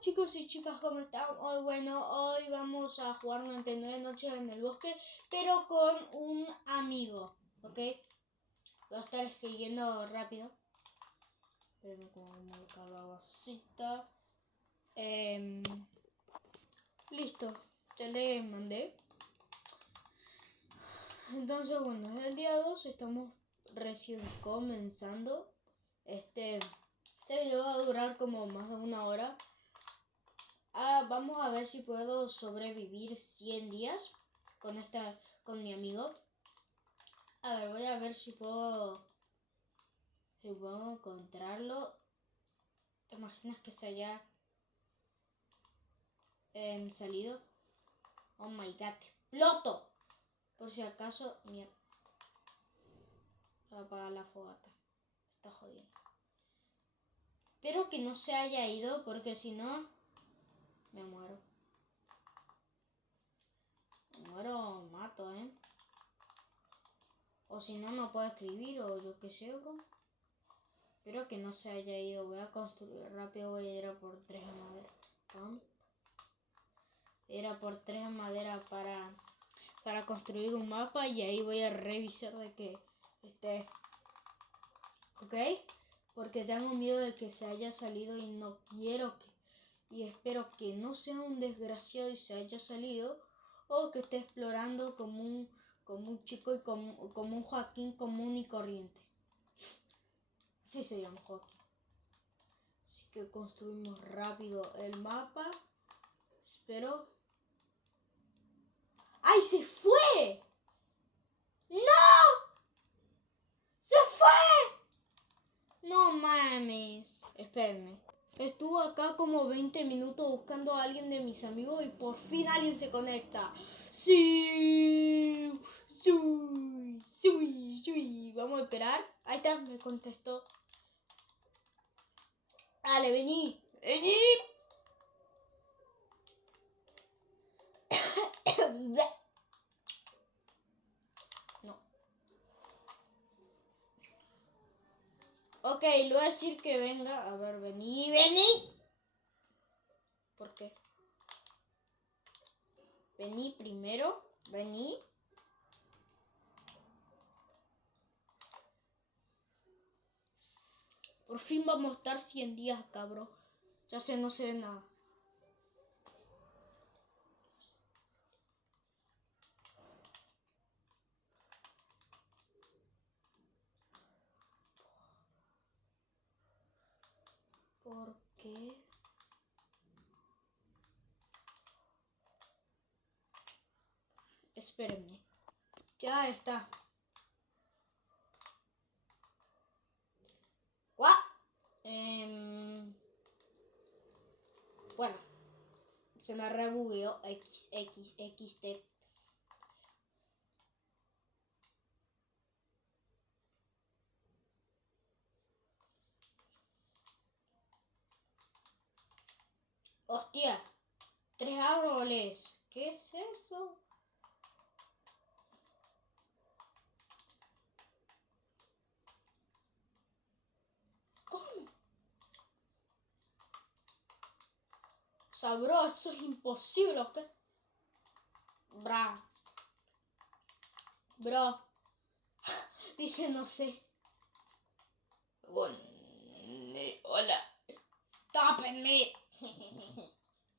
Chicos y chicas, ¿cómo están? Hoy vamos a jugar 99 noches en el bosque, pero con un amigo, ¿ok? Voy a estar escribiendo rápido. Espérenme cómo marcar la vasita. Listo, ya le mandé. Entonces, bueno, es el día 2, estamos recién comenzando. Este video va a durar como más de una hora. Vamos a ver si puedo sobrevivir 100 días con mi amigo. A ver, voy a ver si puedo encontrarlo. ¿Te imaginas que se haya salido? Oh my god, exploto. Por si acaso, mierda. Voy a apagar la fogata. Está jodiendo. Espero que no se haya ido, porque si no, me muero. Me muero, mato, O si no, no puedo escribir, o yo qué sé, bro. Espero que no se haya ido. Voy a construir rápido. Voy a ir a por 3 de madera. Era por 3 de madera para construir un mapa. Y ahí voy a revisar de que esté. ¿Ok? Porque tengo miedo de que se haya salido y no quiero que. Y espero que no sea un desgraciado y se haya salido. O que esté explorando como un chico y como un Joaquín común y corriente. Así se llama Joaquín. Así que construimos rápido el mapa. Espero. ¡Ay, se fue! ¡No! ¡Se fue! No mames. Espérenme. Estuvo acá como 20 minutos buscando a alguien de mis amigos y por fin alguien se conecta. ¡Sí! ¡Sí! ¡Sí! ¡Sí! Vamos a esperar. Ahí está, me contestó. Dale, vení. ¡Vení! No. Ok, le voy a decir que venga. A ver, vení. ¿Por qué? Vení primero. Vení. Por fin vamos a estar 100 días, cabrón. Ya sé, no se ve nada. ¿Por qué? Espérenme. Ya está. ¿What? Bueno. Se me rebugueó XXXT. Hostia. 3 árboles. ¿Qué es eso? ¿Cómo? O sea, bro, eso es imposible, ¿ok? Bro. Dice no sé. Hola. Tápenme.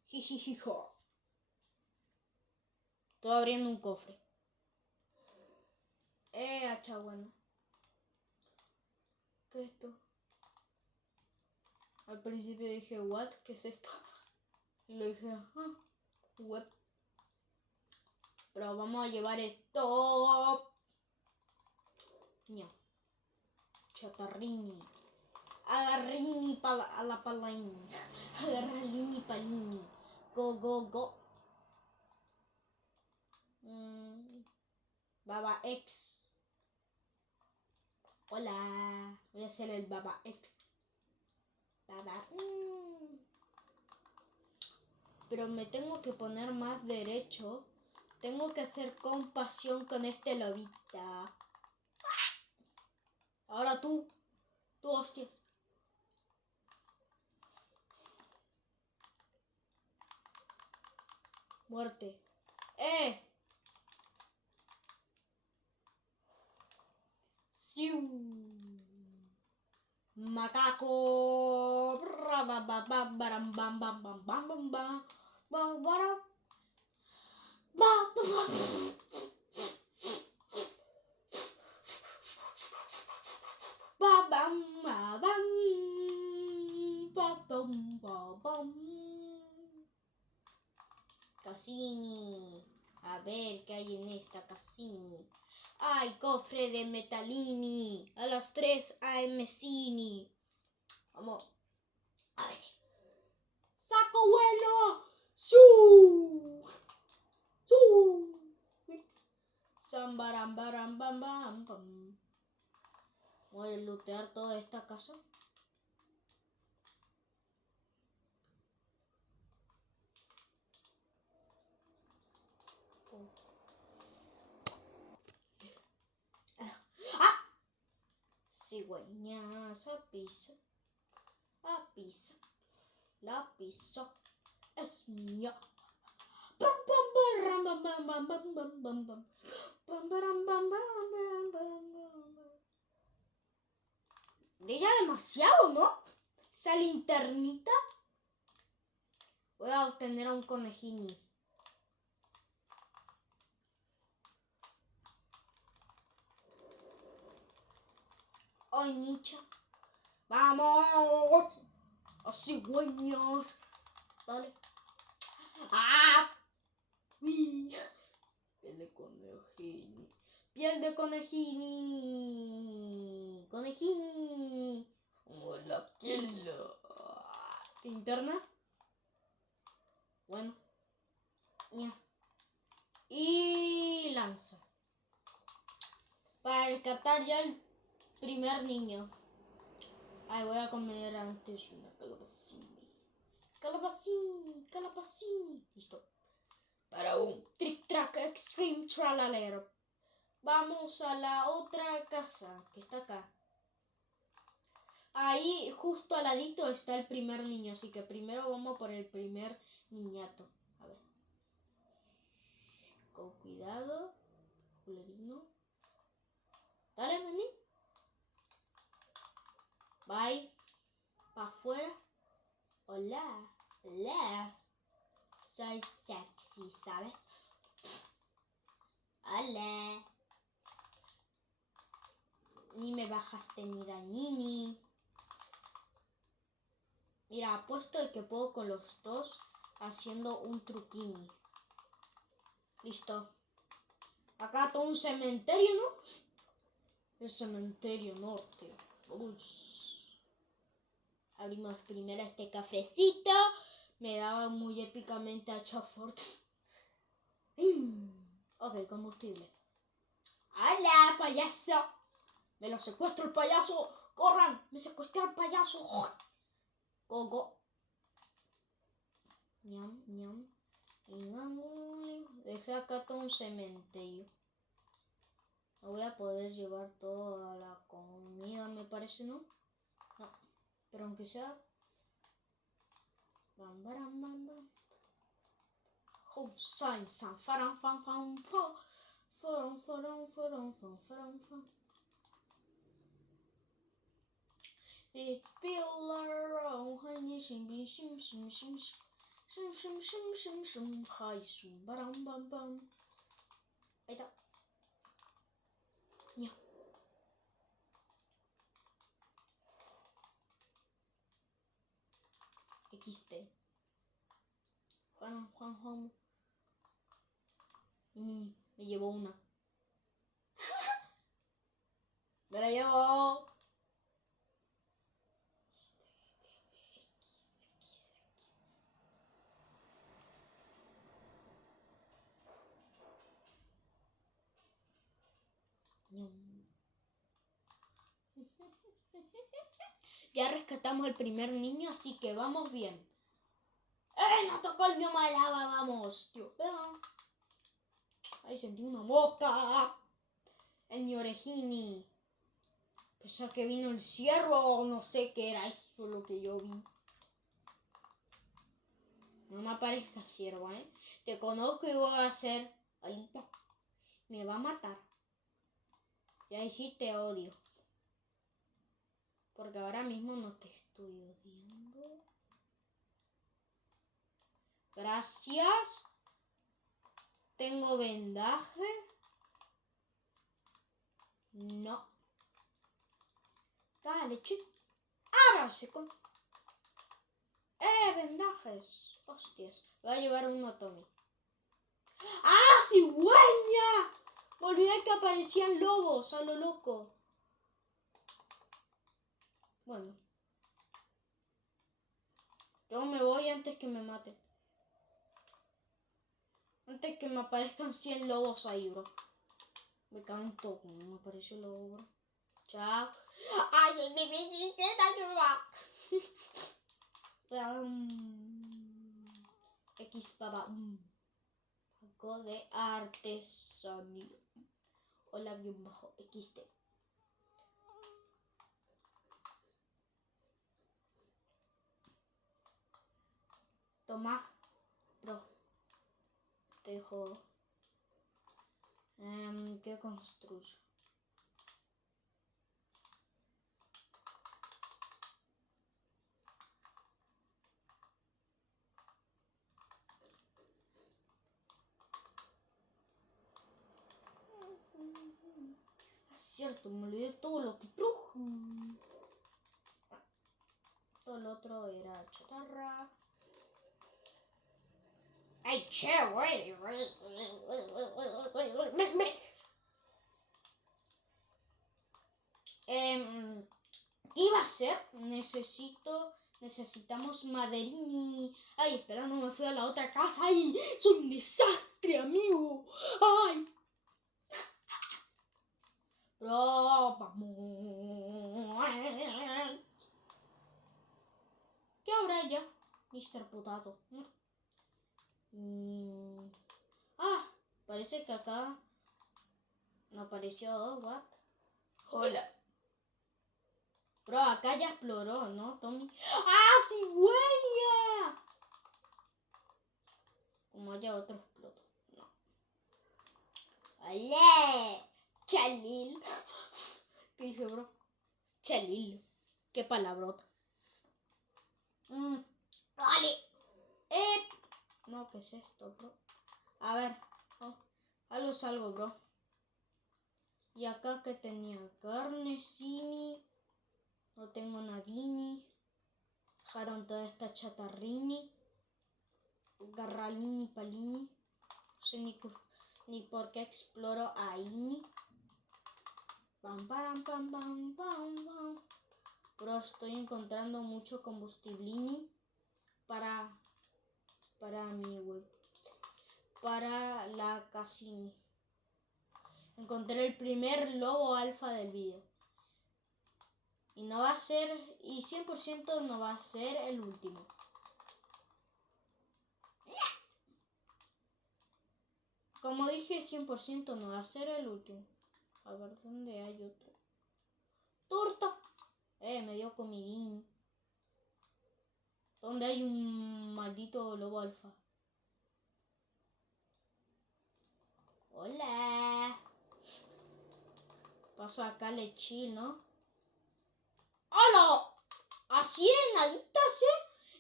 Jijijijo. Estoy abriendo un cofre. Hacha buena. ¿Qué es esto? Al principio dije, ¿what? ¿Qué es esto? Y le dije, web. Pero vamos a llevar esto. No. Chatarrini. Agarrini a la palaini. Agarralini palini. Go, go, go. Baba X. Hola. Voy a hacer el Baba X. Baba. Pero me tengo que poner más derecho. Tengo que hacer compasión con este lobita. Ahora tú. Tú hostias. Muerte. ¡Siu! Macaco. Baram, bam, bam, bam, bam, bam, bam. Cassini. A ver qué hay en esta Cassini. ¡Ay, cofre de Metalini! A las 3 AM Cini. Vamos. A ver. ¡Saco bueno! ¡Su! ¡Su! Zambaram, baram, bam, bam, bam. Voy a lootear toda esta casa. Cigüeñas a pizza. La pizza es mía. Bam, bam, bam, bam, bam, bam, bam, bam, bam, bam. Bam, bam, bam, bam, bam, bam, bam. Brilla demasiado, ¿no? Esa linternita. Voy a obtener a un conejini. ¡Ay, Nicha! ¡Vamos! ¡A cigüeñas! Dale. ¡Ah! ¡Uy! Piel de conejini. Piel de conejini. Conejini. Hola, piel. Linterna. Bueno. Ya. Y lanza. Para rescatar ya el primer niño. Ay, voy a comer antes una calabacini. Calabacini. Listo. Para un trick track extreme tralalero. Vamos a la otra casa que está acá. Ahí justo al ladito está el primer niño, así que primero vamos por el primer niñato. A ver. Con cuidado. Culerino. Dale, vení. Bye. Pa' afuera. Hola. Soy sexy, ¿sabes? Hola. Ni me bajaste ni dañini. Mira, apuesto de que puedo con los dos haciendo un truquini. Listo. Acá todo un cementerio, ¿no? El cementerio norte. Vamos. Abrimos primero este cafecito. Me daba muy épicamente a Chaford. Ok, combustible. ¡Hala, payaso! ¡Me lo secuestro el payaso! ¡Corran! ¡Me secuestra el payaso! Go. Ñam. Dejé acá todo un cementerio. No voy a poder llevar toda la comida, me parece, ¿no? No. Pero aunque sea... Bam. San faran fan fan fan. Foron. This pillar on honey shim. Hi su bam. Ahí está. Ya. XT. Juan. Y me llevó una. Me la llevó. Ya rescatamos al primer niño, así que vamos bien. ¡Nos tocó el bioma de lava! ¡Vamos, tío! Ahí sentí una mosca en mi orejini. Pensaba que vino el ciervo o no sé qué era eso lo que yo vi. No me aparezca ciervo, ¿eh? Te conozco y voy a hacer... Alita. Me va a matar. Y ahí sí te odio. Porque ahora mismo no te estoy odiando. Gracias. Tengo vendaje. No. Dale, chico. Ahora se con... vendajes. Hostias. Voy a llevar uno a Tommy. ¡Ah, cigüeña! Me olvidé que aparecían lobos a lo loco. Bueno. Yo me voy antes que me maten. Antes que me aparezcan 100 lobos ahí, bro. Me cago en todo. No me apareció el lobo, bro. Chao. ¡Ay, el bebé dice X baba. Algo de artesanía. Hola, guión bajo XT. Toma, bro. Te dejo. ¿Qué construyo? Es cierto, me olvidé todo lo que trujo. Todo lo otro era chatarra. ¡Ay, che, güey! ¿Qué iba a hacer? Necesitamos maderini. Ay, espera, no me fui a la otra casa. Ay, es un desastre, amigo. Ay. Bro, vamos. ¿Qué habrá ya, Mr. Potato? Parece que acá no apareció. What? Hola. Bro, acá ya exploró, ¿no, Tommy? ¡Ah, cigüeña! Como haya otro exploto. No. ¡Olé! Chalil. ¿Qué dije, bro? Chalil. Qué palabrota. Dale. No, ¿qué es esto, bro? A ver. Algo, bro. Y acá que tenía carnesini. No tengo nadini. Dejaron toda esta chatarrini. Garralini, palini. No sé ni por qué exploro ahí. Pam, pam, pam, pam, pam, pam. Pero estoy encontrando mucho combustiblini para mi web. Para la Cassini. Encontré el primer lobo alfa del video. Y no va a ser, y 100% no va a ser el último. Como dije, 100% no va a ser el último. A ver, ¿dónde hay otro? ¡Torta! Me dio comidín. ¿Dónde hay un maldito lobo alfa? Hola. Paso acá lechil, ¿no? ¡Hola! Así de naditas,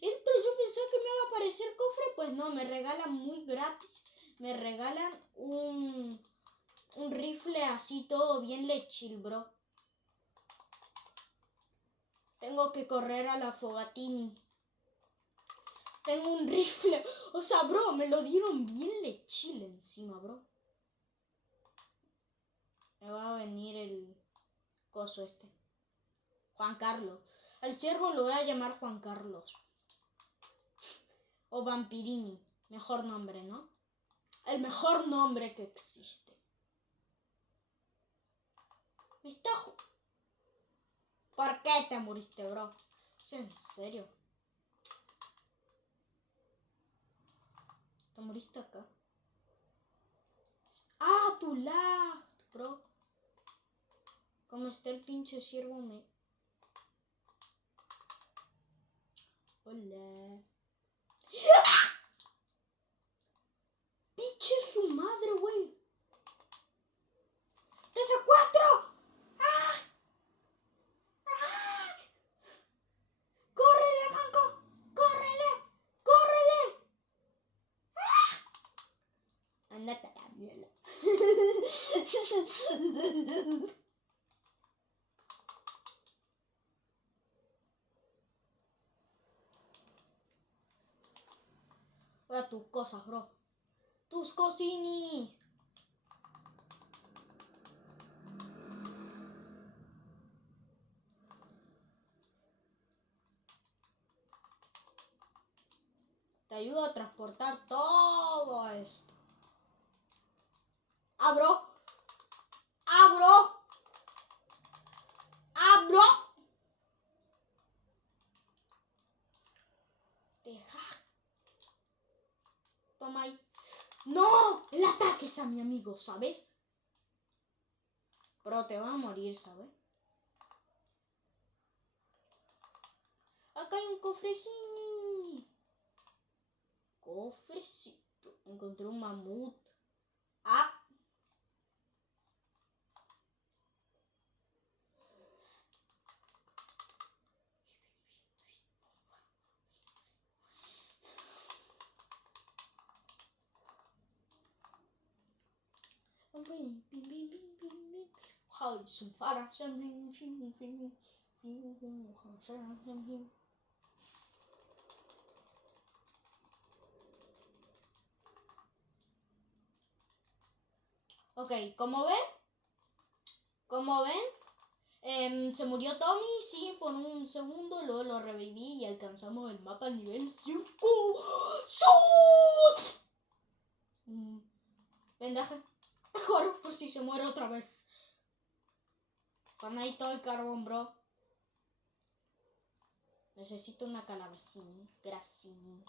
Entro, yo pensé que me iba a aparecer cofre. Pues no, me regalan muy gratis. Me regalan un rifle así todo bien lechil, bro. Tengo que correr a la fogatini. Tengo un rifle. O sea, bro, me lo dieron bien lechil encima, bro. Me va a venir el coso este. Juan Carlos. Al ciervo lo voy a llamar Juan Carlos. O Vampirini. Mejor nombre, ¿no? El mejor nombre que existe. Me está... ¿Por qué te moriste, bro? ¿Es en serio? ¿Te moriste acá? ¡Ah, tu lag, bro! Como está el pinche ciervo me... Hola. Andate a la mierda. Ahora tus cosas, bro. Tus cosinis. Te ayudo a transportar todo esto. ¡Abro! ¡Abro! ¡Abro! Deja. Toma ahí. ¡No! El ataque es a mi amigo, ¿sabes? Pero te va a morir, ¿sabes? Acá hay un cofrecini. Cofrecito. Encontré un mamut. Ah. Ok, como ven, se murió Tommy, sí, por un segundo, luego lo reviví y alcanzamos el mapa al nivel 5. ¡Sus! Y vendaje, mejor por si se muere otra vez. Pon ahí todo el carbón, bro. Necesito una calabacini, gracini.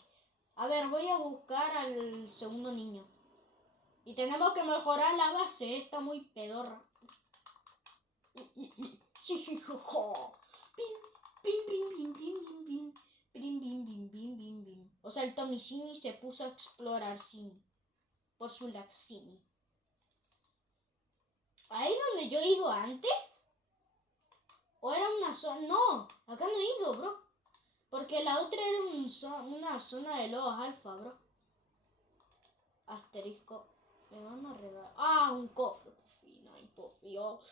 A ver, voy a buscar al segundo niño. Y tenemos que mejorar la base, está muy pedorra. O sea, el Tomicini se puso a explorar Cini por su Laxini. ¿Ahí donde yo he ido antes? ¿O era una zona? No, acá no he ido, bro. Porque la otra era una zona de lobos alfa, bro. Asterisco. Me van a regalar. Ah, un cofre, por fin. Ay, por Dios.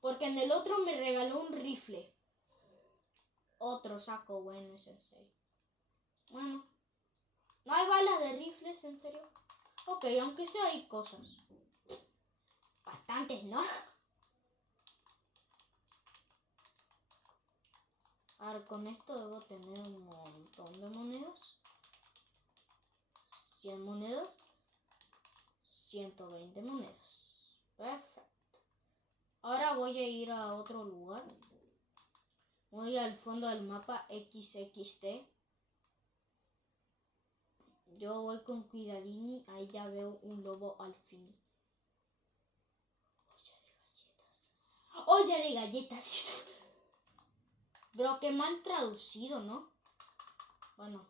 Porque en el otro me regaló un rifle. Otro saco bueno, sensei. Bueno. ¿No hay balas de rifles, en serio? Ok, aunque sea hay cosas. Bastantes, ¿no? A ver, con esto debo tener un montón de monedas. 100 monedas. 120 monedas. Perfecto. Ahora voy a ir a otro lugar. Voy al fondo del mapa XXT. Yo voy con cuidadini. Ahí ya veo un lobo al fin. Olla de galletas. Bro, qué mal traducido, ¿no? Bueno,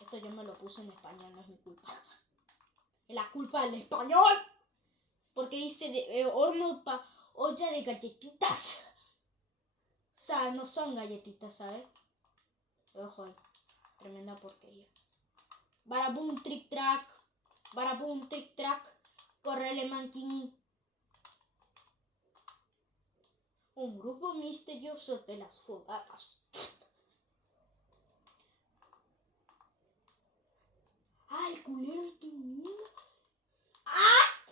esto yo me lo puse en español, no es mi culpa. Es la culpa del español. Porque dice olla de galletitas. O sea, no son galletitas, ¿sabes? Ojo ahí. Tremenda porquería. Barabum, trick track. Barabum, trick track. Correle manquini. Un grupo misterioso de las fogatas. ¡Ah, el culero es tu mierda! ¡Ah!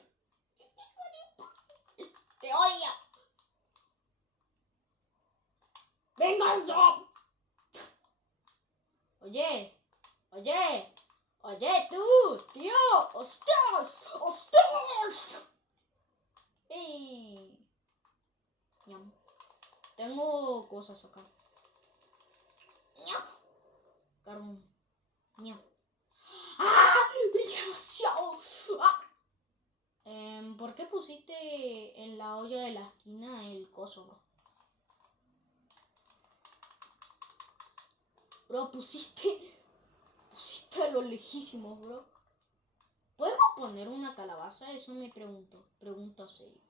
¡Te odio! ¡Venganza! Oye, oye, oye tú, tío, ¡ostras! ¡Ostras! Ñam. Tengo cosas acá. Ñam. Carbón. Ñam. ¡Ah! ¡Brilla demasiado! ¡Ah! ¿Por qué pusiste en la olla de la esquina el coso, bro? Bro, pusiste a lo lejísimo, bro. ¿Podemos poner una calabaza? Eso me pregunto. Pregunto serio.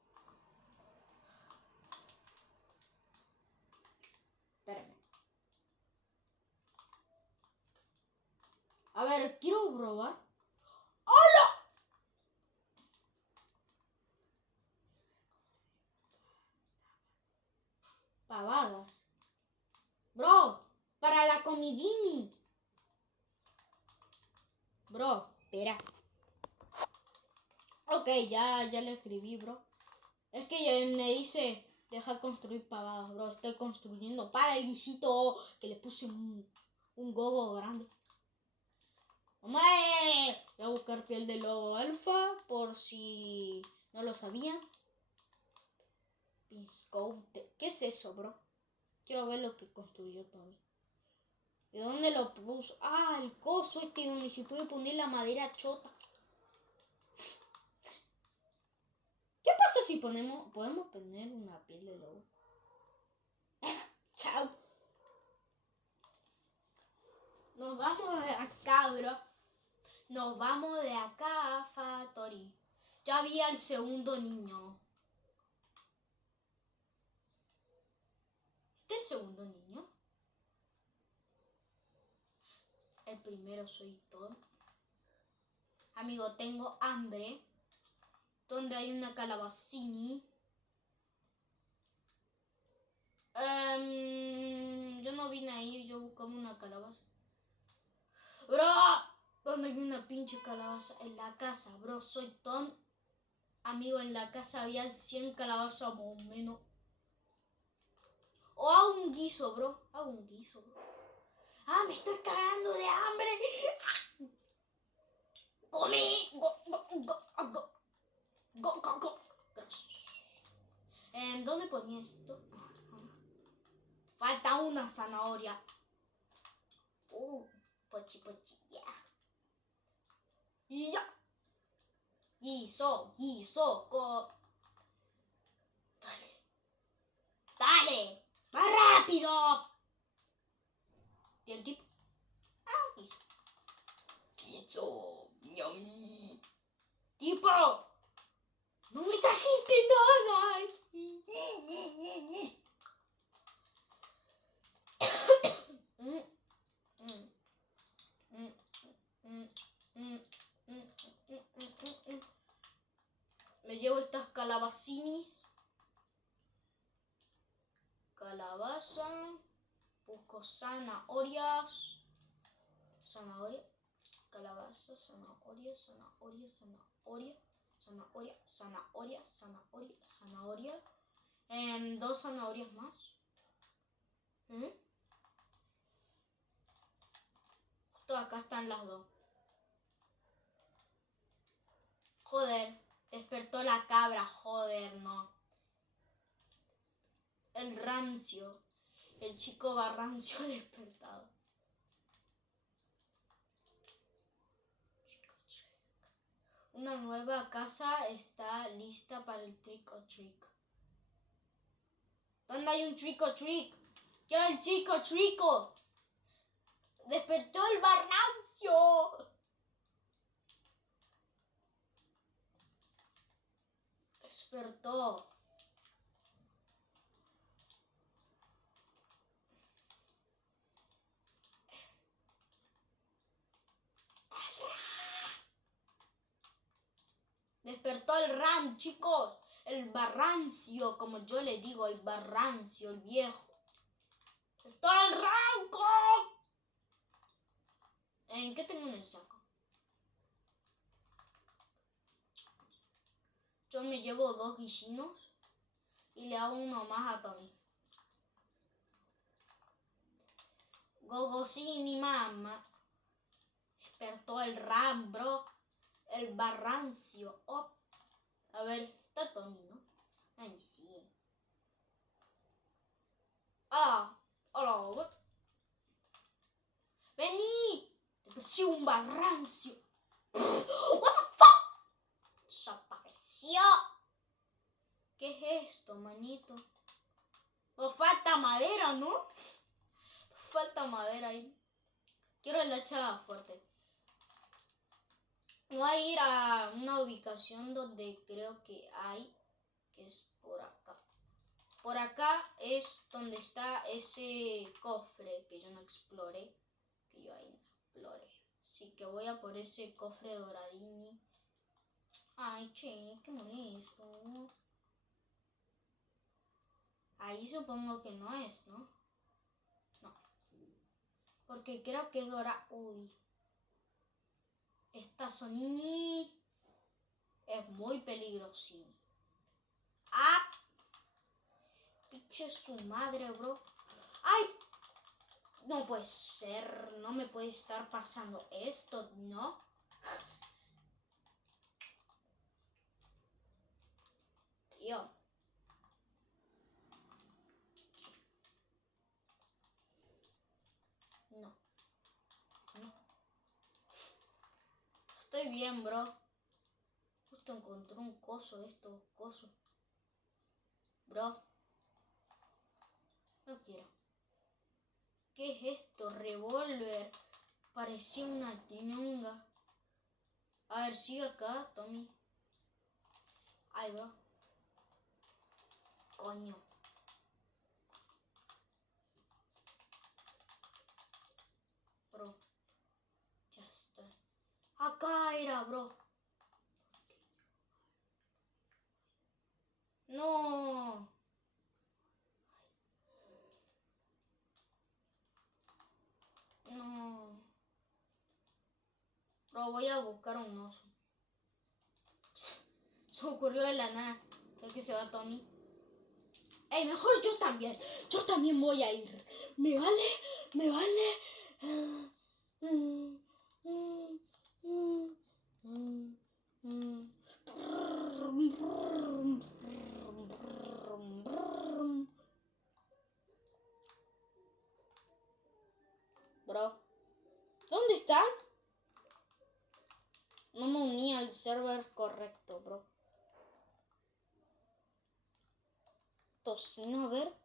Espérame. A ver, quiero probar. ¡Hola! pavadas. Bro, para la comidini. Bro, espera. Ok, ya le escribí, bro. Es que ya me dice, deja construir pavadas, bro. Estoy construyendo para el guisito que le puse un gogo grande. ¡Hombre! Voy a buscar piel de lobo alfa por si no lo sabían. Pinscote. ¿Qué es eso, bro? Quiero ver lo que construyó Tony. ¿De dónde lo puso? Ah, el coso este donde se puede poner la madera chota. ¿Qué pasa si podemos poner una piel de lobo? Chao. Nos vamos de acá, bro. Nos vamos de acá, Fatori. Ya había el segundo niño. ¿Este es el segundo niño? El primero soy Tom. Amigo, tengo hambre. ¿Dónde hay una calabacini? Yo no vine a ir, yo buscaba una calabaza. Bro, ¿dónde hay una pinche calabaza? En la casa, bro, soy Tom. Amigo, en la casa había 100 calabazas más o menos. O hago un guiso, bro. Hago un guiso, bro. ¡Ah, me estoy cagando de hambre! ¡Comí! Go. Gracias. ¿Dónde ponía esto? Falta una zanahoria. Pochi, ya. Y ya. Guiso. Dale. Más rápido. ¿Y el tipo? Ah, guiso. Yummy. Tipo. No me trajiste nada. Me llevo estas calabacinis. Calabaza. Busco zanahorias. Zanahoria. Calabaza, zanahoria. 2 zanahorias más. Justo acá están las 2. Joder, despertó la cabra, joder, no. El rancio, el chico barrancio despertado. Una nueva casa está lista para el trick or treat. ¿Dónde hay un trick or treat? ¡Quiero el trick or treat! ¡Despertó el barrancio! Despertó. Despertó el ram, chicos. El barrancio, como yo le digo, el barrancio, el viejo. ¡Despertó el ranco! ¿En qué tengo en el saco? Yo me llevo 2 guisinos y le hago uno más a Tommy. Gogosini, mamá. Despertó el ram, bro. El barrancio. Oh. A ver, está Tommy, ¿no? Ay, sí. Hola. Vení. Te persigo un barrancio. What the fuck? Desapareció. ¿Qué es esto, manito? Nos falta madera, ¿no? Falta madera ahí. Quiero el hacha fuerte. Voy a ir a una ubicación donde creo que hay, que es por acá. Por acá es donde está ese cofre que yo no exploré, que yo ahí no exploré. Así que voy a por ese cofre doradini. Ay, che, qué molesto. Ahí supongo que no es, ¿no? No. Porque creo que es dorada. Uy. Esta Sonini es muy peligrosa. ¡Ah! Piche su madre, bro. ¡Ay! No puede ser. No me puede estar pasando esto, ¿no? Tío. No. No. Estoy bien, bro. Justo encontré un coso, coso. Bro. No quiero. ¿Qué es esto? Revólver. Parecía una ñonga. A ver, sigue acá, Tommy. Ay, bro. Coño. Bro. Ya está. Acá era, bro. No. No. Bro, voy a buscar un oso. Se ocurrió de la nada. Es que se va Tommy. Ey, mejor yo también. Yo también voy a ir. ¿Me vale? ¿Me vale? Bro, ¿dónde están? No me uní al server correcto, bro. Tocino, a ver.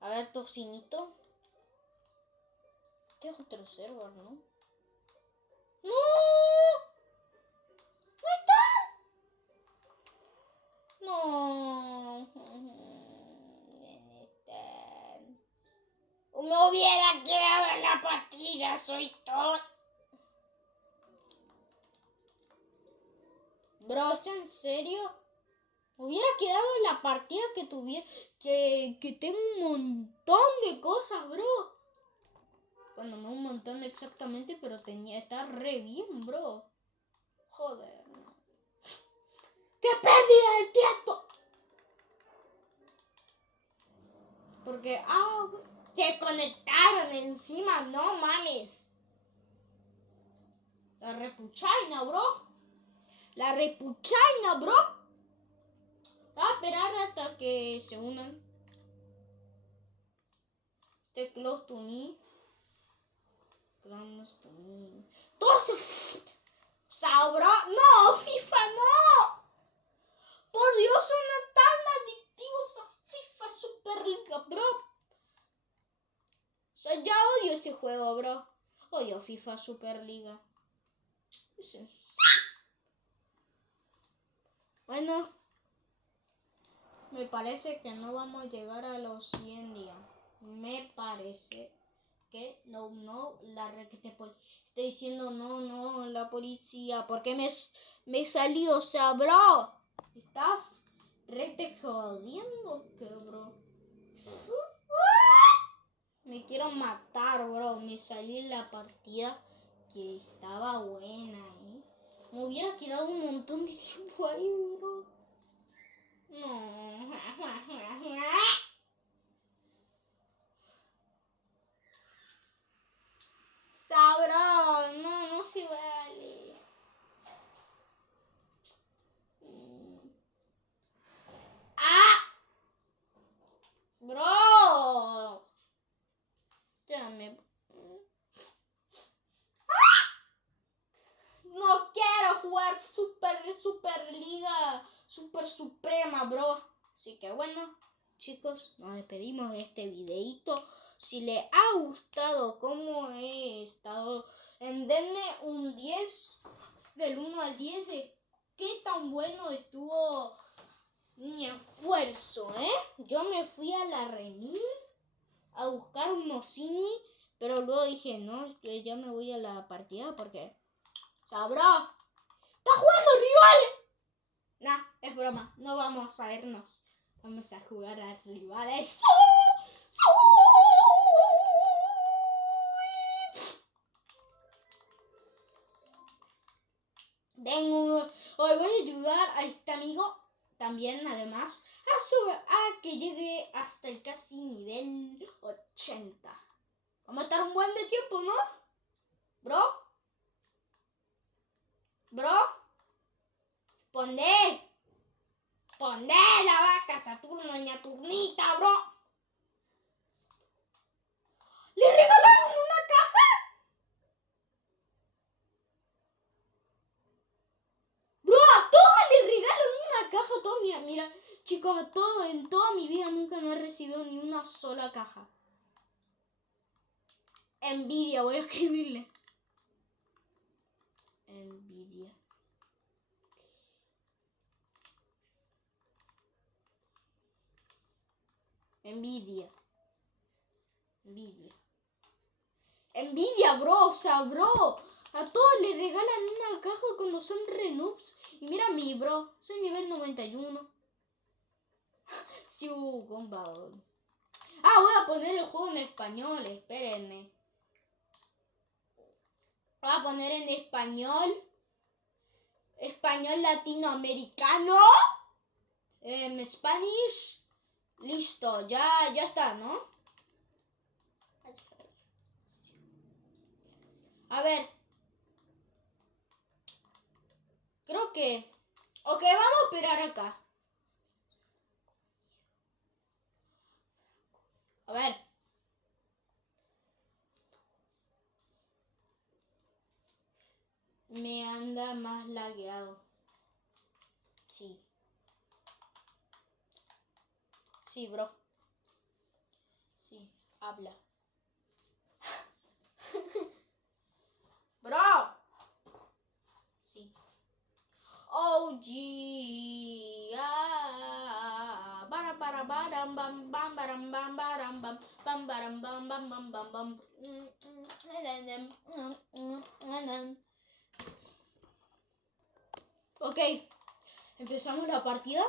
A ver, tocinito. Este es otro server, ¿no? ¡No! ¿No están? No. ¿Dónde están? Me hubiera quedado en la partida, soy todo. Bro, ¿es en serio? Me hubiera quedado en la partida que tuviera. Que tengo un montón de cosas, bro. Bueno, no un montón exactamente, pero está re bien, bro. Joder, no. ¡Qué pérdida de tiempo! Porque, se conectaron encima, no mames. La repuchaina, bro. La repuchaina, bro. A esperar hasta que se unan. Te close to me. Close to me. Todos sabrá. No, FIFA, no. Por Dios, son tan adictivos a FIFA Superliga, bro. O sea, ya odio ese juego, bro. Odio FIFA Superliga. Bueno, me parece que no vamos a llegar a los 100 días. Me parece que no, la requete estoy diciendo no, la policía. ¿Por qué me salí? O sea, bro, ¿estás rete jodiendo que, bro? Me quiero matar, bro. Me salí en la partida que estaba buena, Me hubiera quedado un montón de tiempo ahí, bro. No. Sabrá, no se vale. Bro. Dame. No quiero jugar Superliga, Super Suprema, bro. Así que bueno, chicos, nos despedimos de este videito. Si les ha gustado cómo he estado, denme un 10, del 1 al 10 de qué tan bueno estuvo mi esfuerzo, Yo me fui a la Remil a buscar un Nocini, pero luego dije, no, ya me voy a la partida porque... Sabrá. ¡Está jugando rivales! Nah, es broma. No vamos a irnos. Vamos a jugar a rivales. Hoy voy a ayudar a este amigo también, además, a que llegue hasta el casi nivel 80. Vamos a estar un buen de tiempo, ¿no? Bro. Poné la vaca Saturno en la turnita, bro. ¿Le regalaron una caja? Bro, a todos le regalan una caja. Mira, chicos, en toda mi vida nunca no he recibido ni una sola caja. Envidia, voy a escribirle. Envidia. Envidia, bro, o sea, bro. A todos le regalan una caja cuando son re noobs. Y mira a mí, bro. Soy nivel 91. Sí, gumball. Ah, voy a poner el juego en español. Espérenme. Voy a poner en español. Español latinoamericano. Spanish. Listo, ya está, ¿no? A ver. Creo que... Ok, vamos a esperar acá. A ver. Me anda más lagueado. Sí. Sí, bro. Sí, habla. Bro. Sí. Oh, gee. Para bam bam bam baram bam baram bam bam baram bam bam bam bam bam. Ok, empezamos la partida.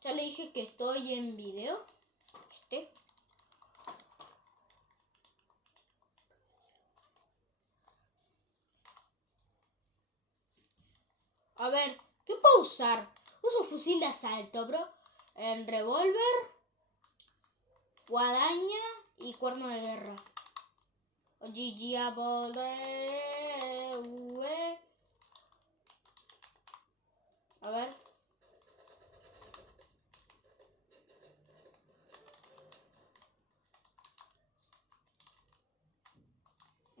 Ya le dije que estoy en video. A ver, ¿qué puedo usar? Uso fusil de asalto, bro. En revólver, guadaña y cuerno de guerra. A ver.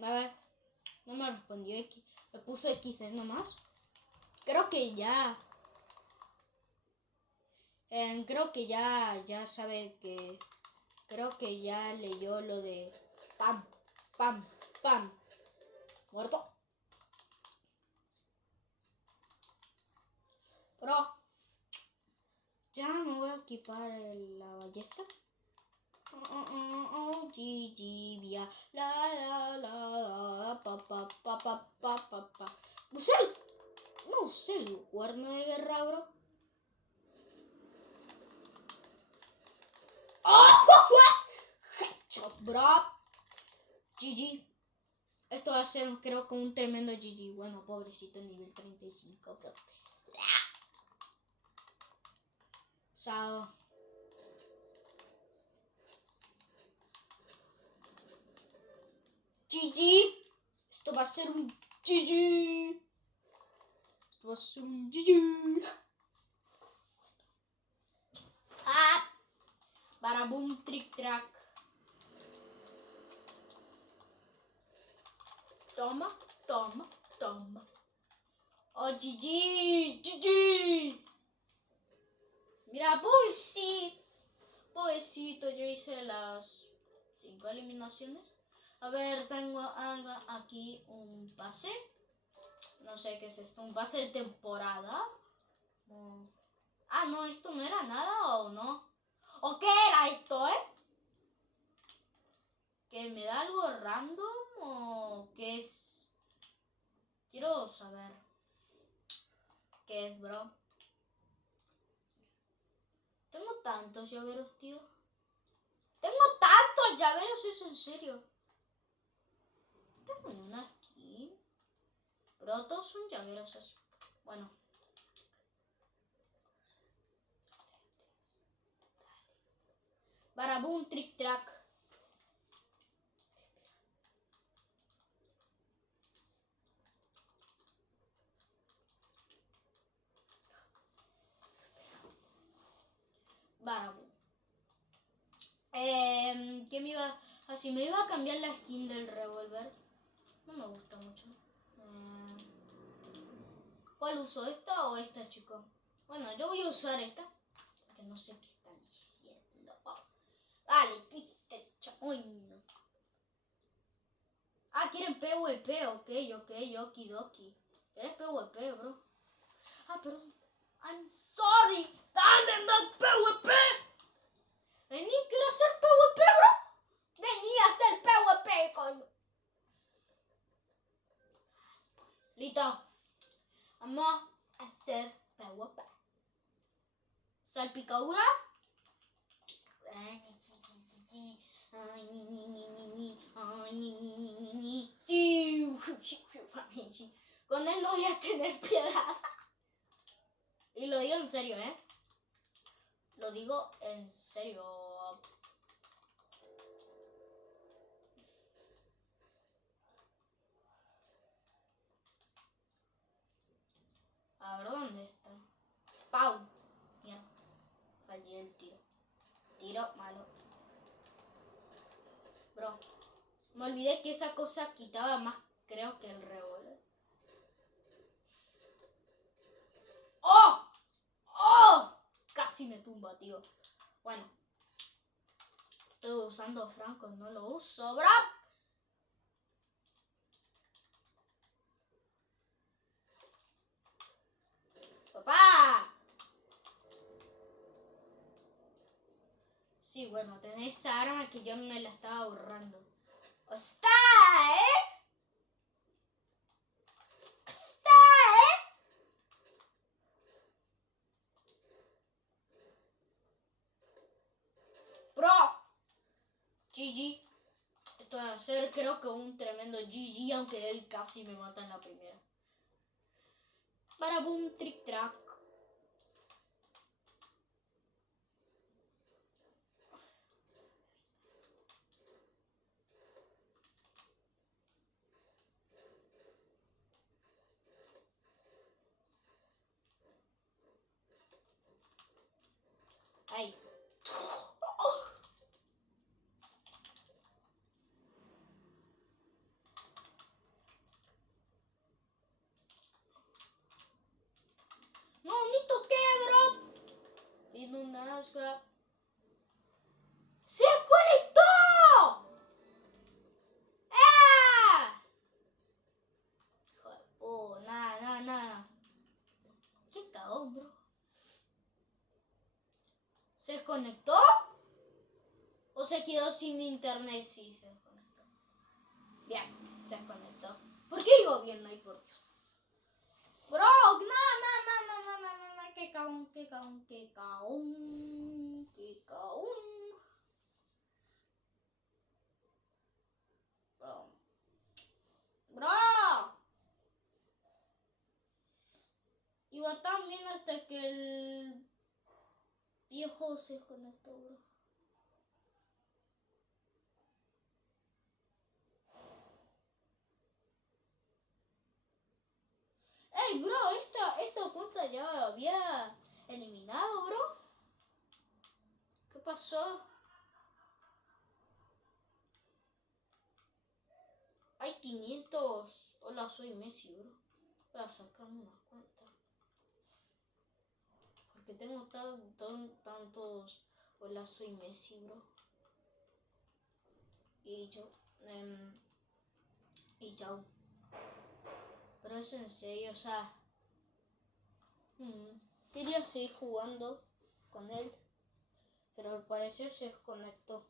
A ver. No me respondió X. Me puso XD nomás. Creo que ya. Creo que ya sabe que. Creo que ya leyó lo de pam, pam, pam. Muerto. Bro. Ya me voy a equipar la ballesta. GG, via. La, pa. No usé el cuerno de guerra, bro. Headshot, bro. GG. Esto va a ser, creo que un tremendo GG. Bueno, pobrecito, nivel 35, bro. GG. Esto va a ser un GG. Esto va a ser un GG. Para boom, trick, track. Toma. Oh, GG. Mira, pobrecito, yo hice las 5 eliminaciones. A ver, tengo algo aquí, un pase. No sé qué es esto, un pase de temporada. Ah, no, esto no era nada o no. ¿O qué era esto, ¿Que me da algo random o qué es? Quiero saber. ¿Qué es, bro? Tengo tantos llaveros, tío. Tengo tantos llaveros, ¿es en serio? No tengo ni una skin. Pero todos son llaveros así. Bueno. Baraboom, trick track. Baraboom. ¿Qué me iba? Así me iba a cambiar la skin del revólver. No me gusta mucho. ¿Cuál uso? ¿Esta o esta, chicos? Bueno, yo voy a usar esta. Porque no sé qué están diciendo. Oh. Dale, piste, chamoy. Ah, quieren PvP. Ok, okidoki. ¿Quieres PvP, bro? Ah, perdón. I'm sorry. Dale, no PvP. Vení, quiero hacer PvP, bro. Vení a hacer PvP, coño. Listo. Vamos a hacer PvP. Salpicadura. Sí. Con él no voy a tener piedad. Y lo digo en serio, ¿eh? Lo digo en serio. A ver, ¿dónde está? ¡Pau! Mierda. Fallé el tiro. Tiro malo. Bro. Me olvidé que esa cosa quitaba más, creo, que el revólver. ¡Oh! ¡Oh! Casi me tumba, tío. Bueno. Estoy usando Franco, no lo uso, bro. ¡Papá! Sí, bueno, tenés esa arma que yo me la estaba ahorrando. ¡Está, eh! ¡Está, eh! ¡Bro! GG. Esto va a ser, creo que un tremendo GG, aunque él casi me mata en la primera. Baraboom, trick track. Ahí. No, ni toqué, bro. Vino una scrap. ¡Se conectó! ¡Ah! Hijo de puta, nada. Qué cagón, bro. ¿Se desconectó? ¿O se quedó sin internet? Sí, se desconectó. Bien, se desconectó. ¿Por qué digo bien? Ay, por Dios. Bro, no. Qué cagón. Bro. Iba tan bien hasta que el viejo se desconectó, bro. Ey, bro, esta cuenta ya había eliminado, bro. ¿Qué pasó? Hay 500. Hola, soy Messi, bro. Voy a sacarme una cuenta. Porque tengo tantos. Hola, soy Messi, bro. Y yo. Y chao. Pero es en serio, o sea. Quería seguir jugando con él. Pero al parecer se desconectó.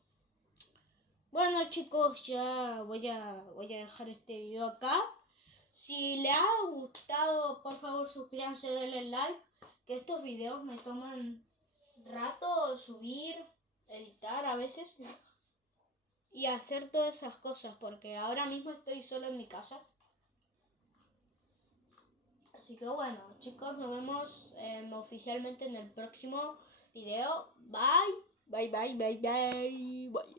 Bueno, chicos, ya voy a dejar este video acá. Si les ha gustado, por favor suscríbanse, denle like. Que estos videos me toman rato subir, editar a veces y hacer todas esas cosas porque ahora mismo estoy solo en mi casa. Así que bueno, chicos, nos vemos oficialmente en el próximo video. Bye, bye, bye, bye, bye, bye.